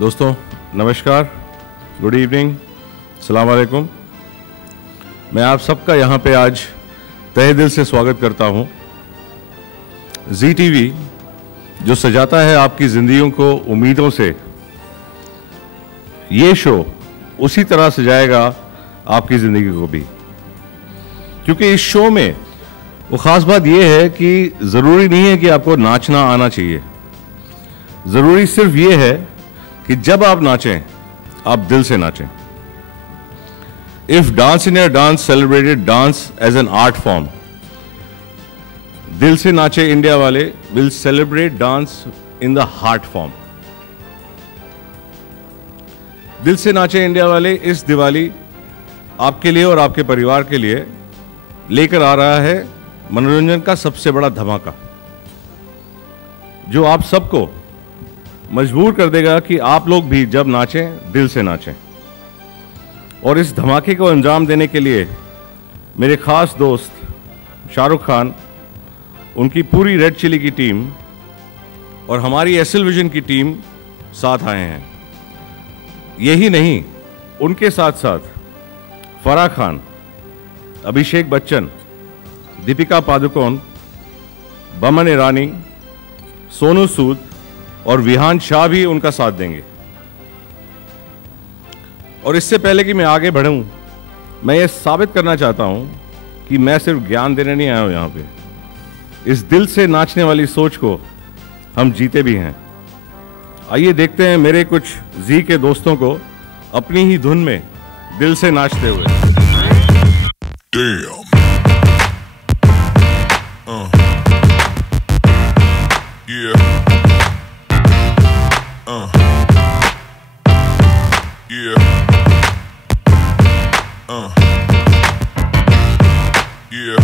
दोस्तों नमस्कार, good evening, अस्सलाम वालेकुम। मैं आप सबका यहाँ पे आज तहे दिल से स्वागत करता हूँ। जी टीवी जो सजाता है आपकी ज़िंदगियों को उम्मीदों से, ये शो उसी तरह सजाएगा आपकी ज़िंदगी को भी, क्योंकि इस शो में वो ख़ास बात ये है कि ज़रूरी नहीं है कि आपको नाचना आना चाहिए। ज़रूरी सिर्फ ये है कि जब आप नाचें आप दिल से नाचें। If dance in dance celebrated dance as an art form, दिल से नाचे इंडिया वाले will celebrate dance in the heart form. दिल से नाचे इंडिया वाले इस दिवाली आपके लिए और आपके परिवार के लिए लेकर आ रहा है मनोरंजन का सबसे बड़ा धमाका, जो आप सबको मजबूर कर देगा कि आप लोग भी जब नाचें दिल से नाचें। और इस धमाके को अंजाम देने के लिए मेरे खास दोस्त शाहरुख खान, उनकी पूरी रेड चिली की टीम और हमारी एसएल विजन की टीम साथ आए हैं। यही नहीं, उनके साथ साथ फराह खान, अभिषेक बच्चन, दीपिका पादुकोण, बमन ईरानी, सोनू सूद और विहान शाह भी उनका साथ देंगे। और इससे पहले कि मैं आगे बढ़ूं, मैं ये साबित करना चाहता हूं कि मैं सिर्फ ज्ञान देने नहीं आया हूं यहाँ पे। इस दिल से नाचने वाली सोच को हम जीते भी हैं। आइए देखते हैं मेरे कुछ जी के दोस्तों को अपनी ही धुन में दिल से नाचते हुए। Damn. Yeah. Yeah. Yeah.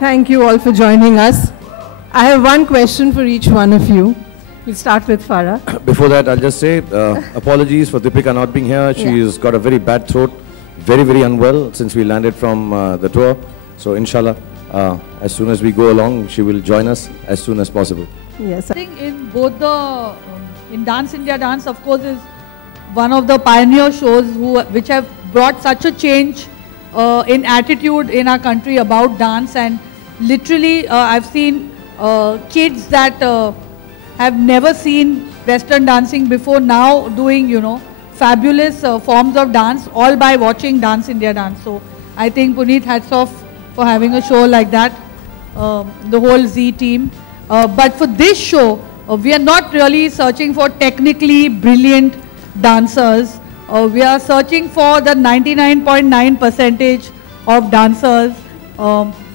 Thank you all for joining us. I have one question for each one of you. We'll start with Farah. Before that, I'll just say apologies for Deepika not being here. She's got a very bad throat, very unwell since we landed from the tour. So inshallah, as soon as we go along, she will join us as soon as possible. Yes. I think in both the, in Dance India Dance, of course, is one of the pioneer shows which have brought such a change in attitude in our country about dance. And literally, I've seen kids that have never seen Western dancing before now doing, fabulous forms of dance, all by watching Dance India Dance. So I think Puneet, hats off for having a show like that, the whole Z team. But for this show, we are not really searching for technically brilliant dancers. We are searching for the 99.9% of dancers,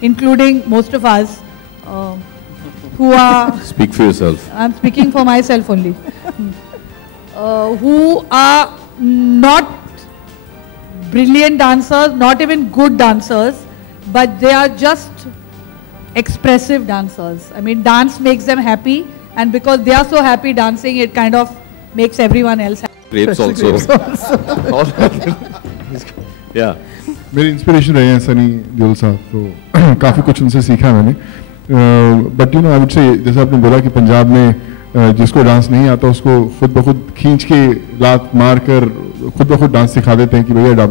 including most of us, who are... Speak for yourself. I'm speaking for myself only. Who are not brilliant dancers, not even good dancers, but they are just expressive dancers. I mean, dance makes them happy, and because they are so happy dancing, it kind of makes everyone else happy. Grapes also. Yeah. मेरी inspiration रहे हैं सनी देओल साहब, तो काफ़ी कुछ उनसे सीखा मैंने। बट आई वुड से, जैसे आपने बोला कि पंजाब में जिसको डांस नहीं आता उसको खुद ब खुद खींच के लात मार कर खुद ब खुद डांस सिखा देते हैं कि भैया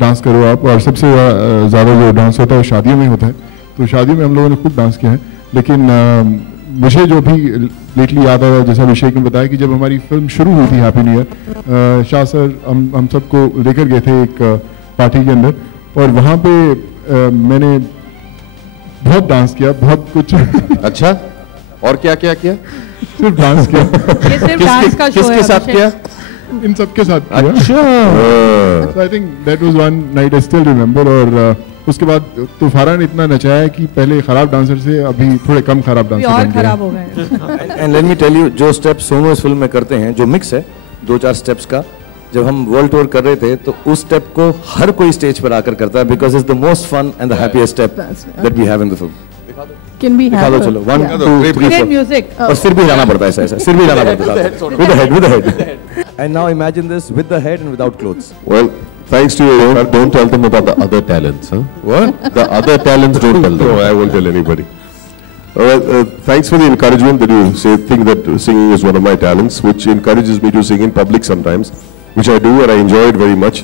डांस करो आप। और सबसे ज़्यादा जो डांस होता है वो शादियों में होता है, तो शादियों में हम लोगों ने खूब डांस किया है। लेकिन मुझे जो भी लेटली याद आया, जैसा अभिषेक ने बताया कि जब हमारी फिल्म शुरू हुई थी happy new year, Shah sir हम सबको लेकर गए थे एक पार्टी के अंदर, और वहाँ पे मैंने बहुत डांस किया, बहुत कुछ। अच्छा, और क्या क्या किया? सिर्फ डांस किया। ये सिर्फ डांस का शो है। किसके साथ किया? इन सबके साथ किया। अच्छा। So I think that was one night I still remember, और उसके बाद तो फारा ने इतना नचाया कि पहले खराब डांसर से अभी थोड़े कम खराब डांसर और बन गए खराब हो गए। And let me tell you, जो स्टेप सोनू इस फिल्म में करते हैं, जो मिक्स है 2-4 स्टेप्स का, जब हम वर्ल्ड टूर कर रहे थे तो उस स्टेप को हर कोई स्टेज पर आकर करता है, because it's the most fun and the happiest step that we have in the film. Can we दिखा have दो, a- चलो 1 2 3 Indian 4 music. और सिर भी हिलाना पड़ता है, ऐसा ऐसा सिर भी हिलाना पड़ता है, with the head and now imagine this with the head and without clothes. Well, thanks to you, don't tell them about the other talents, huh? What? The other talents, don't tell them. No, I won't tell anybody. Thanks for the encouragement that you think that singing is one of my talents, which encourages me to sing in public sometimes, which I do and I enjoy it very much.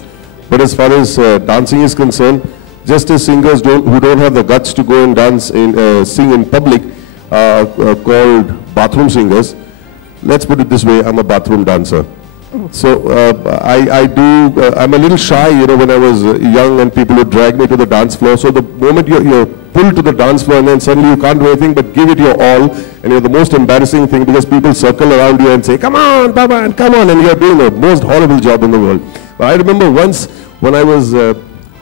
But as far as dancing is concerned, just as singers who don't have the guts to go and dance sing in public, called bathroom singers, let's put it this way, I'm a bathroom dancer. So I'm a little shy, you know, when I was young and people would drag me to the dance floor. So the moment you're pulled to the dance floor and then suddenly you can't do anything but give it your all, and you're the most embarrassing thing because people circle around you and say, come on, Baba, and come on, and you're doing the most horrible job in the world. But I remember once when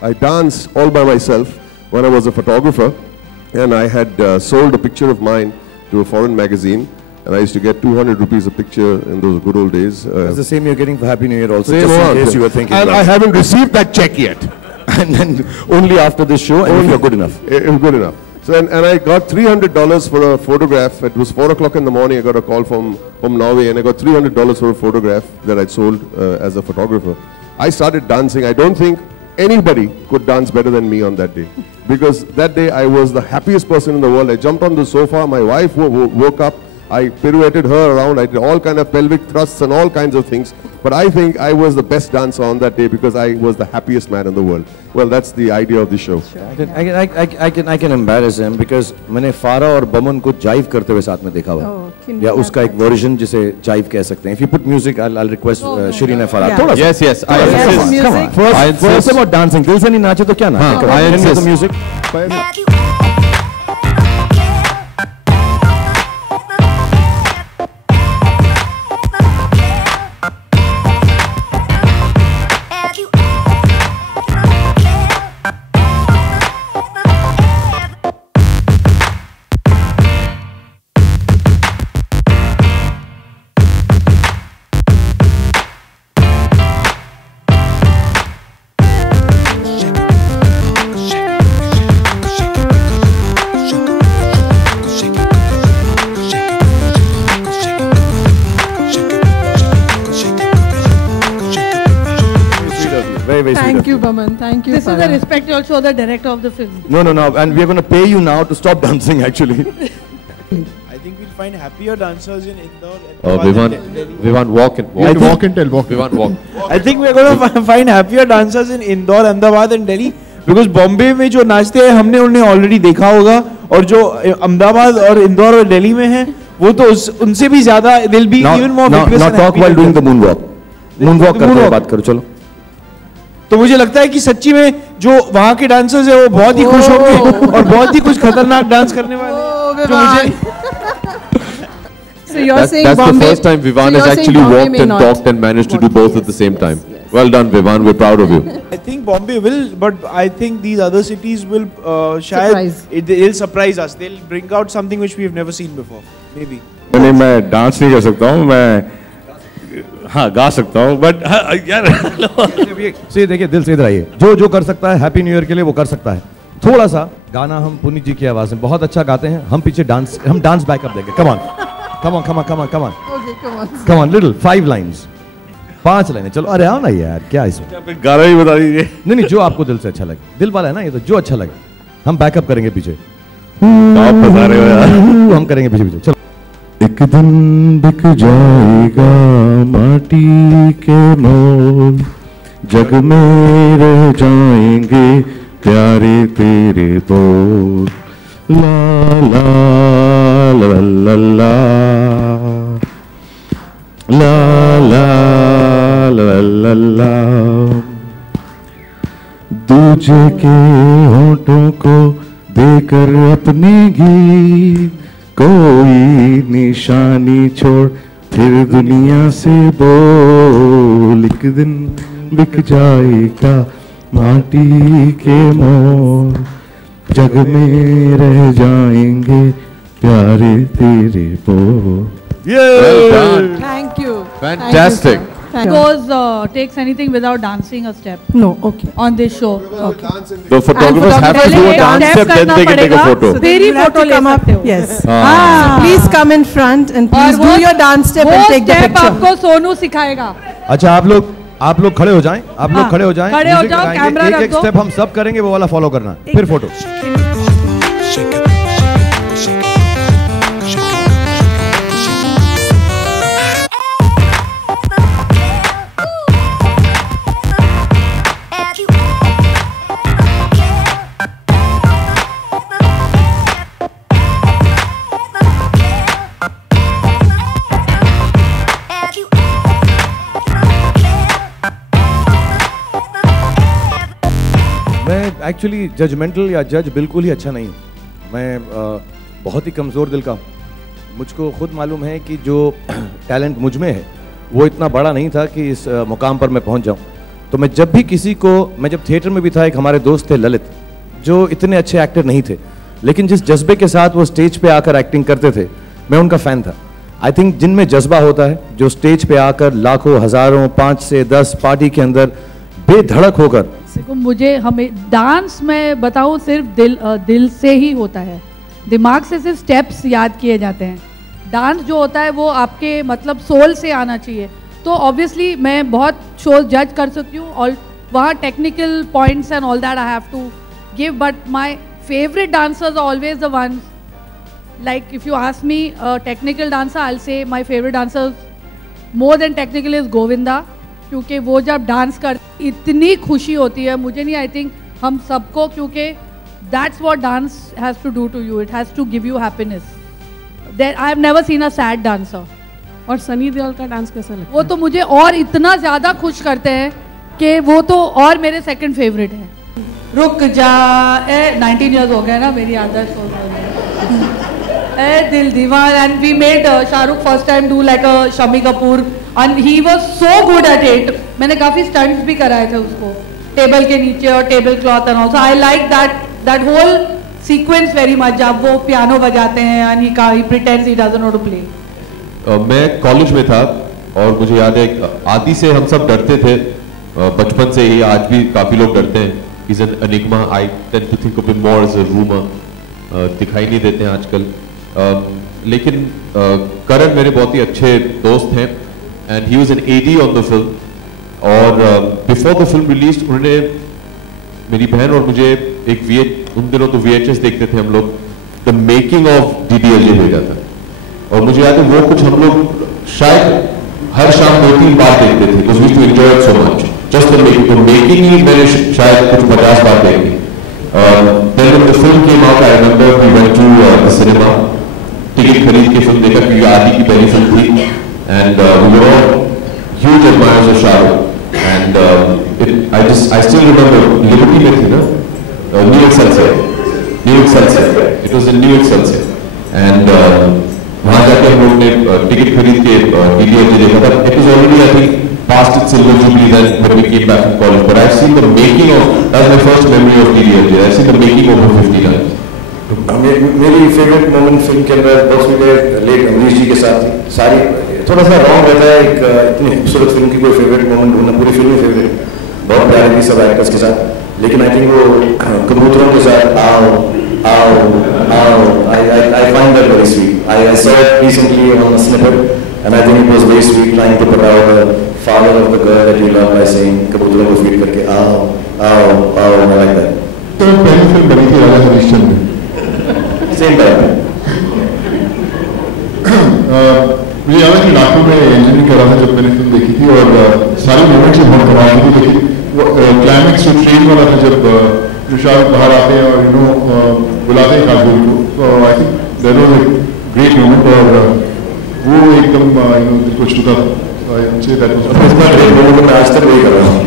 I danced all by myself when I was a photographer, and I had sold a picture of mine to a foreign magazine, and I used to get 200 rupees a picture in those good old days. It's the same you're getting for Happy New Year also, Same just in on. case you were thinking. And I haven't received that check yet. And then only after this show, and if you're good enough. Good enough. So and I got $300 for a photograph. It was 4 o'clock in the morning. I got a call from Norway, and I got $300 for a photograph that I sold as a photographer. I started dancing. I don't think anybody could dance better than me on that day, because that day I was the happiest person in the world. I jumped on the sofa. My wife woke up. I pirouetted her around. I did all kind of pelvic thrusts and all kinds of things. But I think I was the best dancer on that day because I was the happiest man in the world. Well, that's the idea of the show. I can embarrass him because मैंने फारा और बमन को जाइव करते हुए साथ में देखा हुआ है, या उसका एक वर्जन जिसे जाइव कह सकते हैं. If you put music, I'll request Shireen and Farah. थोड़ा सा. Yes. I Yes, insist. music. First about dancing. दिल से नहीं नाचे तो क्या नाचे? I insist. The music. Very Thank sweet you, of Baman. Thank you. This is the Farah. respect also of the director of the film. No, and we're going to pay you now to stop dancing actually. I think we'll find happier dancers in Indore. Vivan, walk and Walk and tell, walk. Vivan, walk. I think we're going to find happier dancers in Indore, Ahmedabad and Delhi. Because Bombay में जो नाचते हैं हमने उन्हें already देखा होगा, और जो अहमदाबाद और इंदौर और दिल्ली में हैं वो तो उनसे भी ज़्यादा they'll be even more vigorous Now and talk happy while than doing the them. moonwalk. Moonwalk करते हुए बात करो, चलो. तो मुझे लगता है कि सच्ची में जो वहाँ के डांसर्स हैं वो बहुत ही खुश होंगे और बहुत ही कुछ खतरनाक डांस करने वाले हैं, जो मुझे So you're saying That's the Bombay. first time Vivan so has you're saying actually Bombay walked may and not. talked and managed to do both at the same time. Well done, Vivan. We're proud of you. I think Bombay will, but I think these other cities will Surprise. they'll surprise us. They'll bring out something which we've never seen before. Maybe. मैं dance नहीं कर सकता हूँ, मैं हाँ गा सकता हूँ, बट यार से देखिए, दिल से इधर आइए. जो कर सकता है हैप्पी न्यू ईयर के लिए वो कर सकता है. थोड़ा सा गाना हम पुनीत जी की आवाज में बहुत अच्छा गाते हैं, हम पीछे हम डांस बैकअप देंगे. Come on Okay, come on. Come on little 5 lines, 5 लाइनें. चलो, अरे आओ ना यार, क्या इसमें. गाना ही बता दीजिए. नहीं, जो आपको दिल से अच्छा लगे. दिल वाला है ना ये, तो जो अच्छा लगे हम बैकअप करेंगे पीछे. आप बता रहे हो यार. हम करेंगे पीछे. चलो. एक दिन बिक जाएगा माटी के मोल, जग में रह जाएंगे प्यारे तेरे बोल. ला ला ला ला ला ला ला ला ला ला. दूजे के होठों को देकर अपने गीत, कोई निशानी छोड़ फिर दुनिया से बोल. एक दिन बिक जाएगा माटी के मोर जग में रह जाएंगे प्यारे तेरे बोल। Well done. Thank you. Fantastic. Thank you. Goes takes anything without dancing a step No, okay. on this show. The photographers have to do a dance step, then they can take a photo. So तेरी you'll have photo to ले come up. सकते हो। Yes. हाँ। Please come in front and please और do your dance step and take the step picture. आपको सोनू सिखाएगा। अच्छा आप लोग खड़े हो जाएं, आप लोग हाँ, खड़े हो जाएं, खड़े हो music जाओ, लगाएंगे, कैमरा रख एक दो। स्टेप हम सब करेंगे, वो वाला फॉलो करना, फिर फोटो। मैं एक्चुअली जजमेंटल या जज बिल्कुल ही अच्छा नहीं हूँ। मैं बहुत ही कमज़ोर दिल का हूँ। मुझको खुद मालूम है कि जो टैलेंट मुझ में है वो इतना बड़ा नहीं था कि इस मुकाम पर मैं पहुँच जाऊँ। तो मैं जब भी किसी को, मैं जब थिएटर में भी था, एक हमारे दोस्त थे ललित, जो इतने अच्छे एक्टर नहीं थे, लेकिन जिस जज्बे के साथ वो स्टेज पे आकर एक्टिंग करते थे, मैं उनका फ़ैन था। आई थिंक जिनमें जज्बा होता है, जो स्टेज पे आकर लाखों हज़ारों 5 से 10 पार्टी के अंदर बेधड़क होकर, देखो मुझे हमें डांस में बताऊं सिर्फ दिल से ही होता है, दिमाग से सिर्फ स्टेप्स याद किए जाते हैं। डांस जो होता है वो आपके मतलब सोल से आना चाहिए। तो ऑब्वियसली मैं बहुत शोज जज कर सकती हूँ और वहाँ technical points and all that I have to give, but my favourite dancers are always the ones, like if you ask me a technical dancer, I'll say my favorite dancer more than technical is Govinda, क्योंकि वो जब dance कर इतनी खुशी होती है मुझे नहीं, आई थिंक हम सबको, क्योंकि that's what dance has to do to you, it has to give you happiness. There I have never seen a sad dancer. और सनी देओल का डांस कैसा लगता है? वो तो मुझे और इतना ज़्यादा खुश करते हैं कि वो तो और मेरे सेकंड फेवरेट है। रुक जा 19 years हो गए ना मेरी आदत दिल दीवान, and we made Shahrukh first time do like a Shami Kapoor and he was so good at it. मैंने काफ़ी stunts भी कराए थे उसको टेबल के नीचे और table cloth and also I like that whole sequence very much, जब वो पियानो बजाते हैं and he pretends he doesn't know to play. मैं कॉलेज में था और मुझे याद है आदि से हम सब डरते थे बचपन से ही, आज भी काफ़ी लोग डरते हैं। He's an enigma. I tend to think of him more as a rumor. दिखाई नहीं देते हैं आजकल। लेकिन करण मेरे बहुत ही अच्छे दोस्त हैं and he was an AD on the film, और before the film released उन्होंने मेरी बहन और मुझे एक उन दिनों तो VHS देखते थे हम लोग, The Making of DDLJ भेजा था, और मुझे याद है वो कुछ हम लोग शायद हर शाम 2-3 बार देखते थे because we used to enjoy it so much. Just the making ही मैंने शायद कुछ 50 बार देखी। Then when the film came out, I remember we went to the cinema, ticket खरीद के फिल्म देखा क्योंकि आदि की पहली फिल्म थी, and we were all huge admirers of Shahrukh, and I still remember Liberty में थी ना, New Excelsior, it was in New Excelsior, and वहाँ जाके हम लोग ने टिकट खरीद के DDLJ देखा था। It was already I think past its silver jubilee then when we came back from college, but I've seen the making of, that's my first memory of DDLJ, I've seen the making over 50 times. मेरी favourite moment film के अंदर boss में late Amrish जी के साथ सारी थोड़ा सा wrong रहता है, एक इतनी खूबसूरत फिल्म की कोई फेवरेट मोमेंट ढूंढना, पूरी फिल्म फेवरेट, बहुत प्यारे थी सब एक्टर्स के साथ, लेकिन आई थिंक वो कबूतरों के साथ आओ आओ आओ, I find that very sweet. I saw it recently on a snippet and I think it was very sweet, trying to put out the father of the girl that you love by saying कबूतरों को feed करके आओ आओ आओ, I like that. तो पहली film बनी थी राजा हरिश्चंद्र में, सेम टाइम मुझे याद है कि नागपुर में इंजीनियरिंग कर रहा था जब मैंने फिल्म देखी थी, और सारी मोमेंट्स बहुत कमाल की थी, लेकिन वो क्लाइमेक्स जो ट्रेन वाला था जब शाहरुख बाहर आते हैं और बुलाते हैं काजोल को, तो I think that was a great moment, और वो एकदम दिल को छूता था। I would say that was इतना ग्रेट मोमेंट मैं आज तक वही कर रहा हूँ।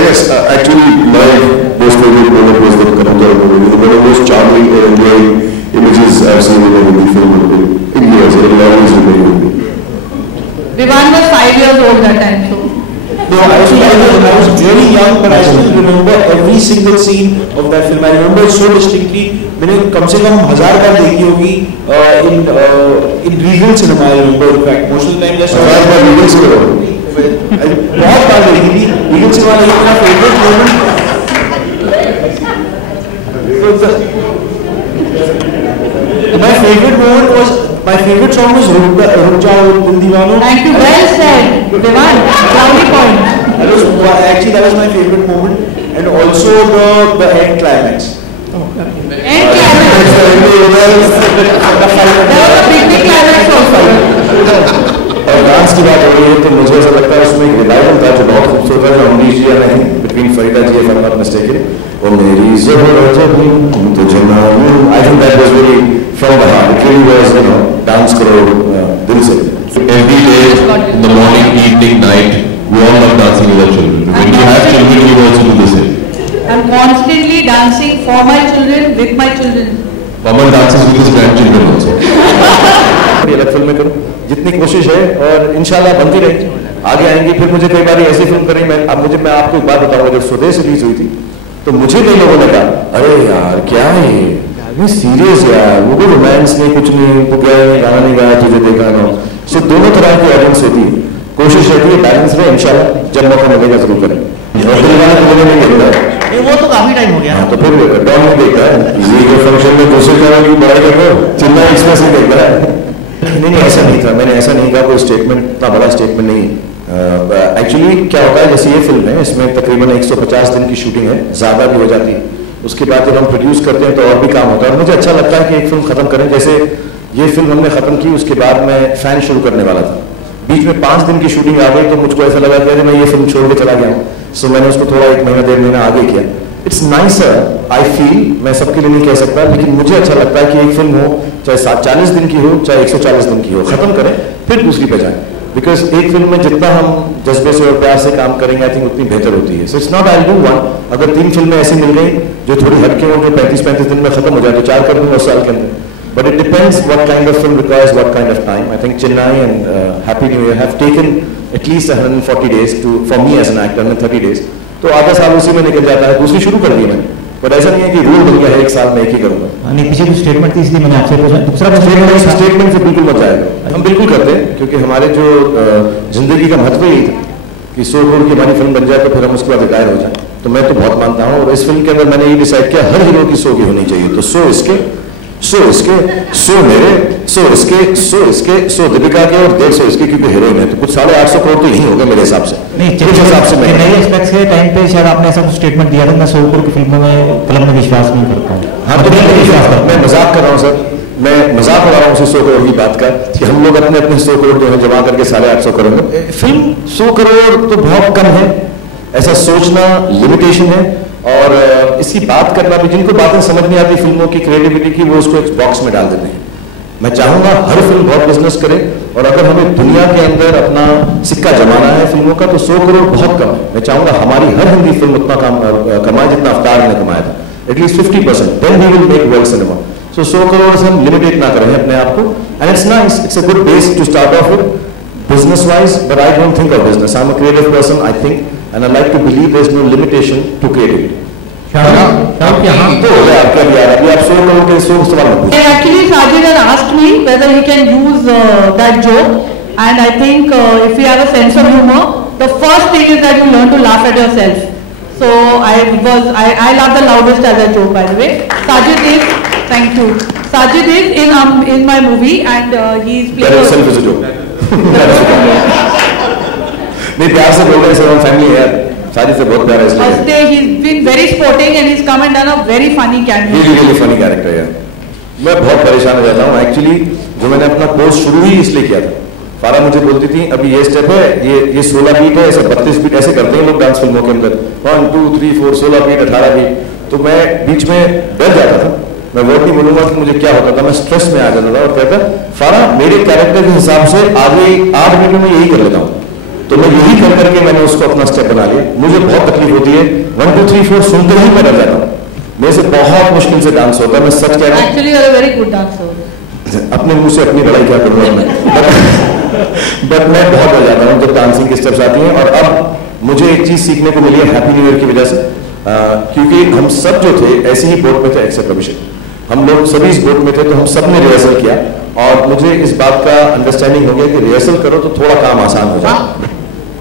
Yes, actually my most favorite moment was the Karantar movie. One of the most charming and enjoying images I've seen in a Hindi film in years, and it will always remain with me. Vivan was 5 years old that time, so. No, I was young, but I still remember every single scene of that film. I remember it so distinctly. मैंने कम से कम 1000 बार देखी होगी in Regal cinema. I remember, in fact, most of the time just 1000 bar Regal cinema. बहुत बार देखी थी Regal cinema. Like my favorite moment. My favorite moment was, my favorite song was Rup Jao Dil Deewano. Thank you, well said. Devan, brownie point. That was my favorite moment, and also the end climax. End climax. There was a big climax also. और dance की बात हो रही है तो मुझे ऐसा लगता है उसमें एक रिवाइवल था जो बहुत खूबसूरत था जो अमरीश जी ने बिटवीन फरीदा जी और नॉट मिस्टेकन वो मेरी ज़रूरत तुझे मालूम I think that was very from the heart it really was you know dance करो दिल से Every day, in the morning, evening, night, we all love dancing with our children. When you have children, you also do the same. I'm constantly dancing for my children, with my children. Kamal dances with his grandchildren also. बड़ी अलग फिल्में करूं जितनी कोशिश है और इंशाल्लाह बनती रहेगी आगे आएंगी फिर मुझे कई बार ऐसी फिल्म करी मैं आपको एक बात बताऊंगा जब स्वदेश रिलीज हुई थी तो मुझे कई लोगों ने कहा अरे यार क्या है ये सीरियस यार वो कोई रोमांस नहीं कुछ नहीं वो क्या गाना नहीं गाया तुझे देखा ना सो दोनों तरह की ऑडियंस होती है कोशिश रहती है बैलेंस रहे इंशाल्लाह जब मौका मिलेगा जरूर करें वो तो काफी टाइम हो गया तो फिर डॉन नहीं देखता है ये जो फंक्शन में दूसरे चैनल की बड़ा देखो चिन्ना एक्सप्रेस नहीं देखता है नहीं ऐसा नहीं था मैंने ऐसा नहीं कहा कोई स्टेटमेंट इतना बड़ा स्टेटमेंट नहीं एक्चुअली क्या होता है जैसे ये फिल्म है इसमें तकरीबन 150 दिन की शूटिंग है ज़्यादा भी हो जाती है उसके बाद जब हम प्रोड्यूस करते हैं तो और भी काम होता है और मुझे अच्छा लगता है कि एक फिल्म खत्म करें जैसे ये फिल्म हमने खत्म की उसके बाद मैं फैन शुरू करने वाला था बीच में 5 दिन की शूटिंग आ गई तो मुझको ऐसा लगा कि मैं ये फिल्म छोड़ के चला गया हूँ सो मैंने उसको थोड़ा 1 महीना 1.5 महीना आगे किया इट्स नाइसर आई फील मैं सबके लिए नहीं कह सकता लेकिन मुझे अच्छा लगता है कि एक फिल्म हो चाहे 40 दिन की हो चाहे 140 दिन की हो खत्म करें फिर दूसरी पे जाएं बिकॉज एक फिल्म में जितना हम जज्बे से और प्यार से काम करेंगे आई थिंक उतनी बेहतर होती है so it's not I do one अगर 3 फिल्में ऐसी मिल गई जो थोड़ी हटके हो जो 35 दिन में खत्म हो जाए तो 4 कर दूंगा उस साल के अंदर but it depends what kind of film requires what kind of time. I think Chennai and Happy New Year have taken at least 140 days for me as an actor 130 days. तो आधा साल उसी में निकल जाता है दूसरी शुरू कर दी मैंने पर ऐसा नहीं है कि रूल बन गया है 1 साल में एक ही करूंगा नहीं पीछे जो स्टेटमेंट थी इसलिए मैंने आपसे पूछा दूसरा स्टेटमेंट से बिल्कुल मत जाएगा हम बिल्कुल करते हैं क्योंकि हमारे जो जिंदगी का महत्व यही था कि 100 करोड़ की हमारी फिल्म बन जाए तो फिर हम उसके बाद रिटायर हो जाए तो मैं तो बहुत मानता हूँ और इस फिल्म के अंदर मैंने ये डिसाइड किया हर हीरो की 100 की होनी चाहिए तो 100 इसके 100 मेरे 100 इसके 100 दीपिका के और 150 इसके क्योंकि हीरोइन है तो कुछ 850 करोड़ तो यही होगा मेरे हिसाब से नहीं हिसाब से मैं नई एक्सपेक्ट्स के टाइम पे शायद आपने ऐसा कुछ स्टेटमेंट दिया था मैं 100 करोड़ की फिल्मों में विश्वास नहीं करता हूँ हाँ तो मैं मजाक कर रहा हूँ सर मैं मजाक उड़ा रहा हूँ 100 करोड़ की बात का कि हम लोग अपने 100 करोड़ जो है जमा करके 850 करोड़ फिल्म 100 करोड़ तो बहुत कम है ऐसा सोचना लिमिटेशन है और इसकी बात करना भी जिनको बातें समझ नहीं आती फिल्मों की क्रिएटिविटी की वो उसको एक बॉक्स में डाल देते हैं मैं चाहूंगा हर फिल्म बहुत बिजनेस करे और अगर हमें दुनिया के अंदर अपना सिक्का जमाना है फिल्मों का तो 100 करोड़ बहुत कम है मैं चाहूंगा हमारी हर हिंदी फिल्म उतना कमाए जितना अवतार ने कमाया था at least 50% then we will make world cinema so 100 crore से हम लिमिटेड ना करें अपने आप को and it's nice it's a good base to start off with business wise but I don't think of business I'm a creative person I think and I like to believe there's no limitation to creativity Actually, Sajid had asked me whether he can use that joke, and I think if you have a sense of humor, the first thing is that you learn to laugh at yourself. So I laugh the loudest at that joke, by the way. Sajid is, thank you. Sajid is in my movie, and he's playing. That itself is a joke. नहीं प्यार से बोल रहे हैं family है साजिद से बहुत प्यार है इसलिए First day he's been very sporting and he's come and done a very funny character. Really funny character यार मैं बहुत परेशान हो जाता हूँ एक्चुअली जो मैंने अपना कोर्स शुरू ही इसलिए किया था फारा मुझे बोलती थी अभी ये स्टेप है ये 16 बीट है ऐसे 32 बीट ऐसे करते हैं लोग डांस फिल्मों के अंदर 1 2 3 4 16 बीट 18 बीट तो मैं बीच में डर जाता था मैं वर्ड नहीं बोलूंगा कि मुझे क्या होता था मैं स्ट्रेस में आ जाता था और कहता फारा मेरे कैरेक्टर के हिसाब से आगे 8 मिनट में यही कर लेता हूँ तो मैं यही कर करके मैंने उसको अपना स्टेप बना लिया मुझे बहुत तकलीफ होती है 1 2 3 4 सुनते ही मैं डर जाता हूँ मेरे से बहुत मुश्किल से डांस होता है मैं सच कह रहा हूँ Actually, you are a very good dancer. अपने मुंह से अपनी बड़ाई क्या करूँगा मैं बट मैं बहुत डर जाता हूँ जब डांसिंग की स्टेप्स आती हैं और अब मुझे एक चीज सीखने को मिली है हैप्पी न्यू ईयर की वजह से, क्योंकि हम सब जो थे ऐसे ही बोट में थे, एक्सेप्ट अभिषेक, हम लोग सभी इस बोट में थे, तो हम सब ने रिहर्सल किया और मुझे इस बात का अंडरस्टैंडिंग हो गया कि रिहर्सल करो तो थोड़ा काम आसान हो जाए।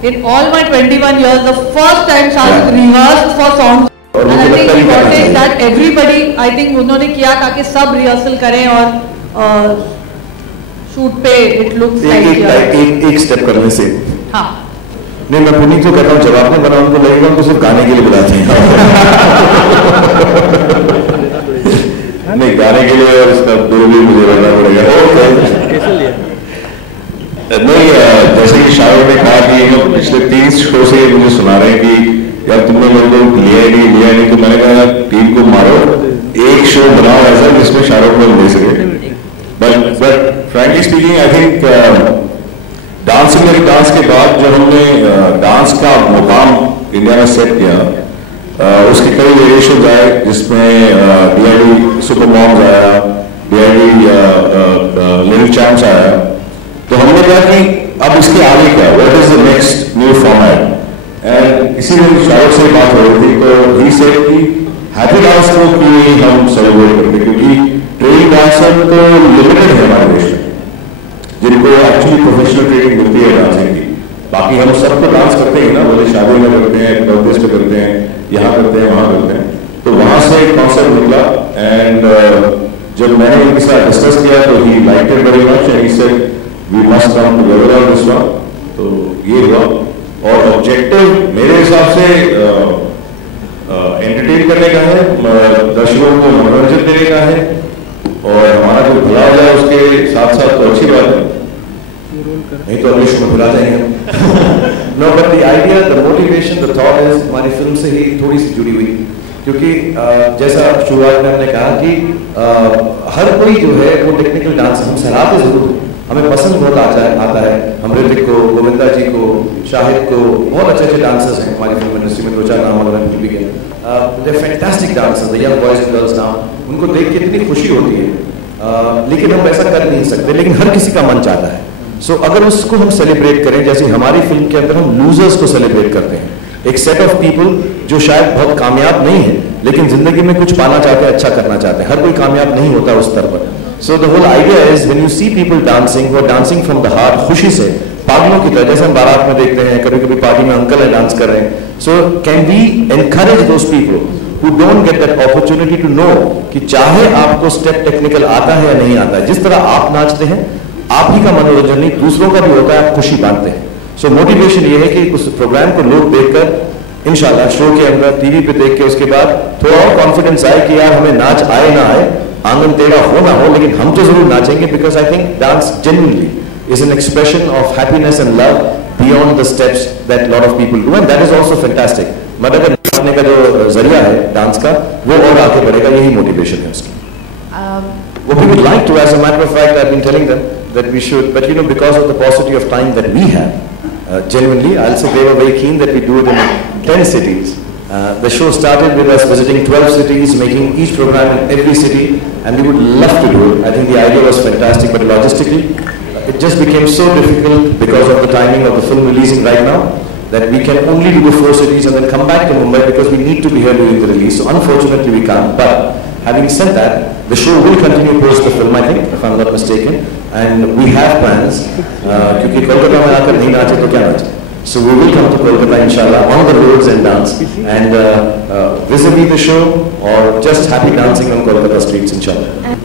In all my 21 years, the first time Shahrukh rehearsed for songs, and I think he wanted that everybody, I think उन्होंने किया ताकि सब रिहर्सल करें और शूट पे it looks like एक स्टेप करने से। हाँ। नहीं, मैं पुनीत को कहता हूँ जवाब में बना, उनको लगेगा उनको सिर्फ गाने के लिए बुलाते हैं। नहीं, गाने के लिए और इसका दो भी मुझे रहना पड़ेगा। नहीं, जैसे कि शाहरुख ने कहा कि ये लोग पिछले 30 शो से मुझे सुना रहे हैं कि यार तुमने लोग लिया नहीं, तो मैंने कहा टीम को मारो, एक शो बनाओ ऐसा जिसमें शाहरुख को ले सके। But frankly speaking I think dance के बाद जो हमने डांस का मुकाम इंडिया में सेट किया, उसके कई वेरिएशन आए, जिसमें DID सुपर मॉम्स आया, DID लिटिल चैम्प्स आया। तो हमने कहा कि अब इसके आगे क्या, what is the next new format, and इसी में शाहरुख से बात हो रही थी, तो ही सेड कि हैप्पी डांस को क्यों नहीं हम सेलिब्रेट करते, क्योंकि ट्रेनिंग डांसर तो लिमिटेड है हमारे देश में जिनको एक्चुअली प्रोफेशनल ट्रेनिंग मिलती है डांसिंग की। बाकी हम सब तो डांस करते हैं ना, बोले शादी में करते हैं, बर्थडेज पे करते हैं, यहाँ करते हैं, वहाँ करते हैं। तो वहाँ से एक कॉन्सेप्ट निकला, एंड जब मैंने इनके साथ डिस्कस किया तो he liked it very much and he said we must come together on this one. तो ये हुआ, और ऑब्जेक्टिव मेरे हिसाब से एंटरटेन करने का है, दर्शकों को मनोरंजन देने का है, और हमारा जो भला हो जाए उसके साथ साथ तो अच्छी बात है, नहीं तो अगले शो में भुला जाएंगे। No, but the idea, the motivation, the thought is हमारी फिल्म से ही थोड़ी सी जुड़ी हुई, क्योंकि जैसा शुरुआत में हमने कहा कि हर कोई जो है वो टेक्निकल डांस हम सराहते जरूर, हमें पसंद बहुत आता है। हम ऋतिक को, गोविंदा जी को, शाहिद को, बहुत अच्छे अच्छे डांसर्स हैं हमारी फिल्म इंडस्ट्री में, दो चार नाम और भी गए, the fantastic dancers, the young boys and girls now, उनको देख के इतनी खुशी होती है, लेकिन हम ऐसा कर नहीं सकते, लेकिन हर किसी का मन चाहता है। सो अगर उसको हम सेलिब्रेट करें, जैसे हमारी फिल्म के अंदर हम लूजर्स को सेलिब्रेट करते हैं, एक सेट ऑफ पीपल जो शायद बहुत कामयाब नहीं है लेकिन जिंदगी में कुछ पाना चाहते हैं, अच्छा करना चाहते हैं, हर कोई कामयाब नहीं होता उस स्तर पर। So the whole idea is when you see people dancing, वो डांसिंग फ्रॉम द हार्ट, खुशी से, पागलों की तरह, जैसे हम बारात में देखते हैं, कभी कभी पार्टी में अंकल है डांस कर रहे हैं। So can we encourage those people who don't get that opportunity to know कि चाहे आपको स्टेप टेक्निकल आता है या नहीं आता है, जिस तरह आप नाचते हैं आप ही का मनोरंजन नहीं दूसरों का भी होता है, आप खुशी बांटते हैं। सो मोटिवेशन ये है कि उस प्रोग्राम को लोग देखकर इंशाल्लाह शो के अंदर टीवी पे देख के उसके बाद थोड़ा और कॉन्फिडेंस आए कि यार हमें नाच आए ना आए, आंगन टेढ़ा हो ना हो, लेकिन हम तो जरूर नाचेंगे, because I think dance genuinely is an expression of happiness and love beyond the steps that a lot of people do, and that is also fantastic. मदद करने का जो जरिया है डांस का, वो और आगे बढ़ेगा, यही मोटिवेशन है उसकी। What we would like to, as a matter of fact, I've been telling them that we should, but you know, because of the paucity of time that we have, genuinely, I'll say they were very keen that we do it in 10 cities. The show started with us visiting 12 cities, making each program in every city, and we would love to do it. I think the idea was fantastic, but logistically, it just became so difficult because of the timing of the film releasing right now, that we can only do the 4 cities and then come back to Mumbai because we need to be here during the release. So unfortunately we can't. But having said that, the show will continue post the film, I think, if I'm not mistaken, and we have plans. क्योंकि कोलकाता में आकर नहीं नाचे तो क्या नाचे? So we will come to Kolkata inshallah on the roads and dance and vis-a-vis the show or just happy dancing on Kolkata streets inshallah.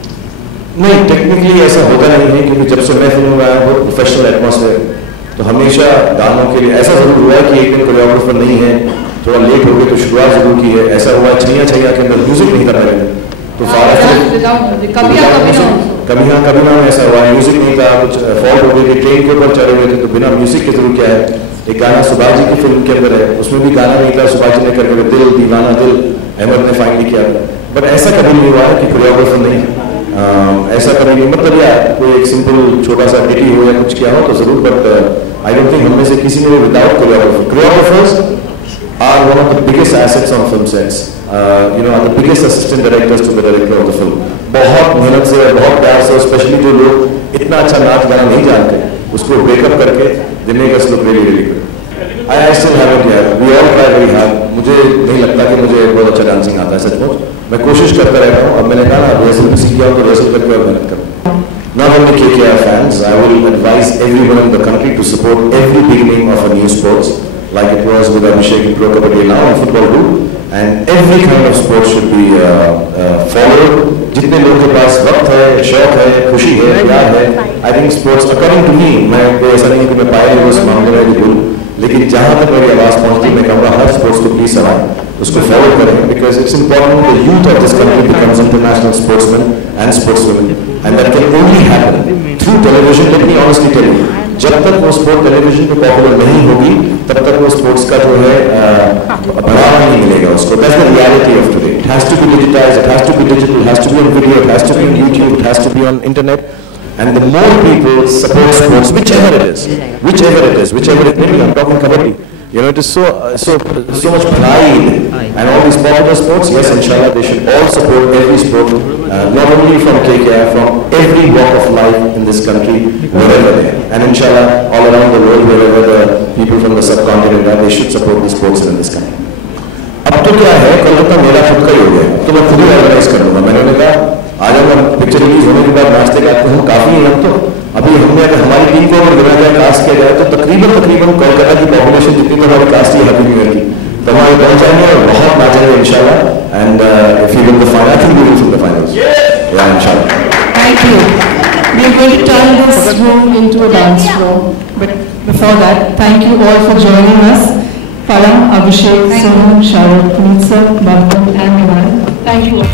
नहीं, technically ऐसा होता नहीं है, क्योंकि जब से मैं फिल्म में आया हूँ प्रोफेशनल एटमॉस्फेयर, तो हमेशा गानों के लिए ऐसा जरूर हुआ है कि एक दिन कोरियोग्राफर नहीं है, थोड़ा लेट हो गए तो शुरुआत जरूर की है। ऐसा हुआ है छैया छैया के अंदर म्यूजिक नहीं कर रहे थे, तो कभी हाँ कभी ना ऐसा हुआ, म्यूजिक नहीं था, कुछ फॉल्ट हो गई थी, ट्रेन के ऊपर चढ़े हुए थे तो बिना म्यूजिक के जरूर क्या है। एक गाना सुभाष जी की फिल्म के अंदर है, उसमें भी गाना नहीं था, सुभाष जी ने करके दिल दीवाना दिल अहमद ने फाइनली किया, बट ऐसा कभी नहीं हुआ है कि कोरियोग्राफर नहीं, ऐसा कभी नहीं, मतलब यार कोई एक सिंपल छोटा सा डिटी हो या कुछ किया हो तो जरूर, बट आई डोंट थिंक हमने से किसी ने भी without choreographer. Choreographers are one of the biggest assets on film sets, you know, the biggest assistant directors to the director of the film. बहुत मेहनत से, बहुत प्यार से, स्पेशली जो लोग इतना अच्छा नाच गाना नहीं जानते उसको ब्रेकअप करके they make us look really really good. I still have it here, hands. I will advise everyone in the country to support every beginning of a new sports, like it was with Abhishek in Pro Kabaddi, now in football too. And every kind of sport should be followed. जितने लोगों के पास वक्त है, शौक है, खुशी है, प्यार है, I think sports, according to me, मैं कोई ऐसा नहीं कि मैं पायल हूँ इस मामले में भी बोलूँ, लेकिन जहाँ तक मेरी आवाज़ पहुँचती मैं कहूँगा हर स्पोर्ट्स को प्लीज सलाह उसको फॉलो करें, because it's important the youth of this country becomes international sportsmen and sportswomen, and that can only happen through television. Let me honestly tell you, जब तक वो स्पोर्ट टेलीविजन पे पॉपुलर नहीं होगी तब तक वो स्पोर्ट्स का जो है बढ़ावा नहीं मिलेगा उसको. That's the reality of today. It has to be digitized, it has to be digital, it has to be on video, it has to be on YouTube, it has to be on internet. And the more people support sports, whichever it may be, I'm talking kabaddi. You know, it is so much pride and all these popular sports. Yes, inshallah, they should all support every sport, not only from KKR, from every walk of life in this country, wherever they are. And inshallah, all around the world, wherever the people from the subcontinent are, they should support the sports in this country. अब तो क्या है, कोलकाता मेरा खुद का ही हो गया, तो मैं खुद ही ऑर्गेनाइज कर दूंगा. मैंने कहा आज हम पिक्चर रिलीज होने के बाद नाचते गाते हम काफी हैं. अब तो अभी हमने अगर हमारी टीम को अगर गिना जाए, कास्ट किया जाए, तो तकरीबन कोलकाता की पॉपुलेशन जितनी तो हमारी कास्ट ही हैप्पी न्यू ईयर की, तो हम आगे पहुंच जाएंगे और बहुत नाचेंगे इंशाल्लाह. And if you win the final, I think we will win the finals. या इंशाल्लाह. Thank you. We are going to turn this room into a dance floor. But before that, thank you all for joining us. Param, Abhishek, Sonam, Shahrukh, Puneet sir, Bhavan and Iman. Thank you all.